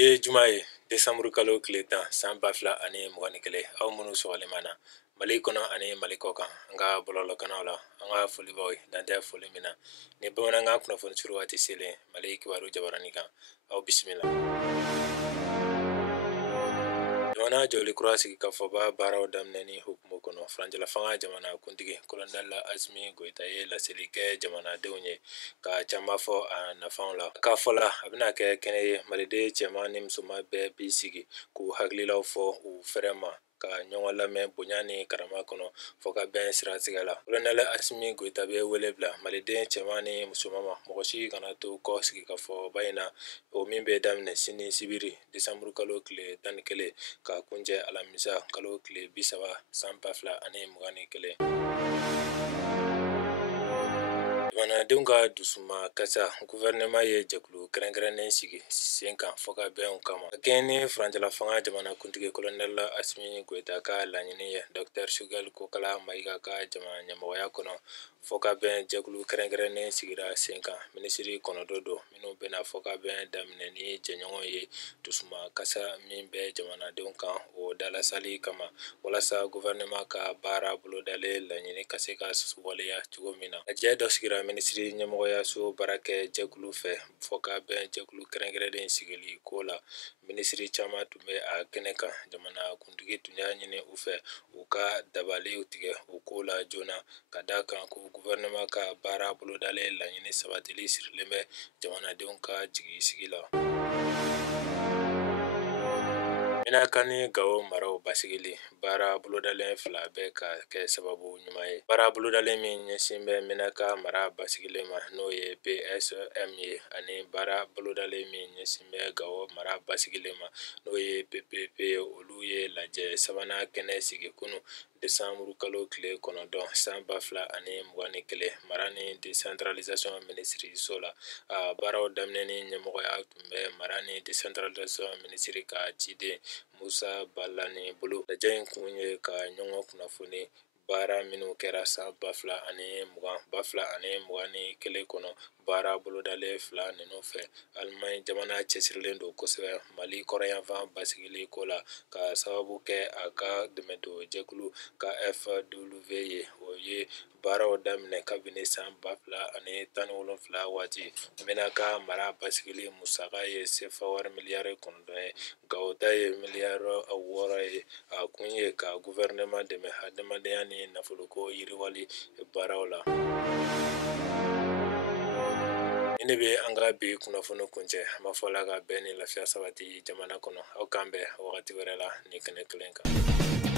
Ye juma ye décembre kalo tile 10 san 2021 aw minnu sɔgɔlimana Mali kɔnɔ ani Mali kɔkan an ka bɔlɔlɔkanaw la an ka foli b'aw ye dantɛ foli min na ni bamanankan kunnafoni suru waati selen Mali kibaru jabarani kan aw bisimila. Jamana jɔli kura sigi ka fɔba baaraw daminɛni hukumu kɔnɔ Faranjala fanga jamana kuntigi kolonɛli Asimi Goita ye laseli kɛ jamanadenw ye ka caman fɔ a nafanw la. K'a fɔla a bɛna kɛ kɛnɛ ye maliden cɛman ni musoman bɛɛ bi sigi k'u hakililaw fɔ u fɛrɛ ma ka ɲɔgɔn lamɛn bonya ni karama kɔnɔ fɔ ka bɛn siratigɛ la. Kolonɛli Asimi Goita bɛ wele bila maliden cɛman ni musoman ma mɔgɔ si kana to kɔ sigi ka fɔ ba in na o min bɛ daminɛ sini sibiri décembre kalo tile 11 ka kuncɛ alamisa kalo tile 30 san 2021. Jamanadenw ka dusuma kasa gouvernement ye jɛkulu kɛrɛnkɛrɛnnen sigi sen kan fɔ ka bɛn o kama. A kɛɲɛ ni Faranjala fanga jamana kuntigi kolonɛli Asimi Goita ka laɲini ye Dr Sugɛli Kokala Mayiga ka jamana ɲɛmɔgɔya kɔnɔ fɔ ka bɛn jɛkulu kɛrɛnkɛrɛnnen sigira sen kan. Minisiri kɔnɔdon don minnu bɛna fɔ ka bɛn daminɛ ni jɛɲɔgɔn ye dusuma kasa min bɛ jamanadenw kan o dalasali kama walasa gouvernement ka baara bolodalen laɲini ka se ka waleya cogo min na. A jɛ dɔ sigira minisiri ɲɛmɔgɔyaso baarakɛ jɛkulu fɛ fɔ ka bɛn jɛkulu kɛrɛnkɛrɛnnen sigili ko la. Minisiri caman tun bɛ a kɛnɛ kan jamana kuntigi tun y'a ɲini u fɛ u ka dabaliw tigɛ o ko la joona ka da kan ko gouvernement ka baara bolodalen laɲini sabatili sirilen bɛ jamanadenw ka jigisigi la. Bamanankan ni Gawo maraw basigili baara bolodalen fila bɛ ka kɛ sababu ɲuman ye. Baara bolodalen min ɲɛsin bɛ Bamanankan mara basigilen ma n'o ye PSM ye ani baara bolodalen min ɲɛsin bɛ Gawo mara basigilen ma n'o ye PPP olu ye lajɛ sabanan kɛnɛ sigi kunu décembre kalo tile 9 san 2021 mara ni décentralisation ministiri so la. A baaraw daminɛ ni ɲɛmɔgɔya tun bɛ mara ni décentralisation ministiri ka ciden Musa Balani bolo. Lajɛ in kun ye ka ɲɔgɔn kunnafoni baara minnu kɛra san 2021 kɔnɔ baara bolodalen fila ninnu fɛ. Alemaɲi jamana cɛsirilen don kosɛbɛ Mali kɔrɔyanfan basigili ko la ka sababu kɛ a ka dɛmɛdon jɛkulu ka FW ye. O ye baaraw daminɛ kabini san 2017 waati. Bamanankan mara basigili musaka ye CFA wari miliyari 9 ye. Gawo ta ye miliyari 6 ye. A kun ye ka gouvernement dɛmɛ hadamadenya ni nafoloko yiriwali baaraw la. Ni bɛ an ka bi kunnafoni kuncɛ an b'a fɔ la ka bɛn ni lafiya sabati jamana kɔnɔ aw kan bɛn wagati wɛrɛ la ni kɛnɛ kelen kan.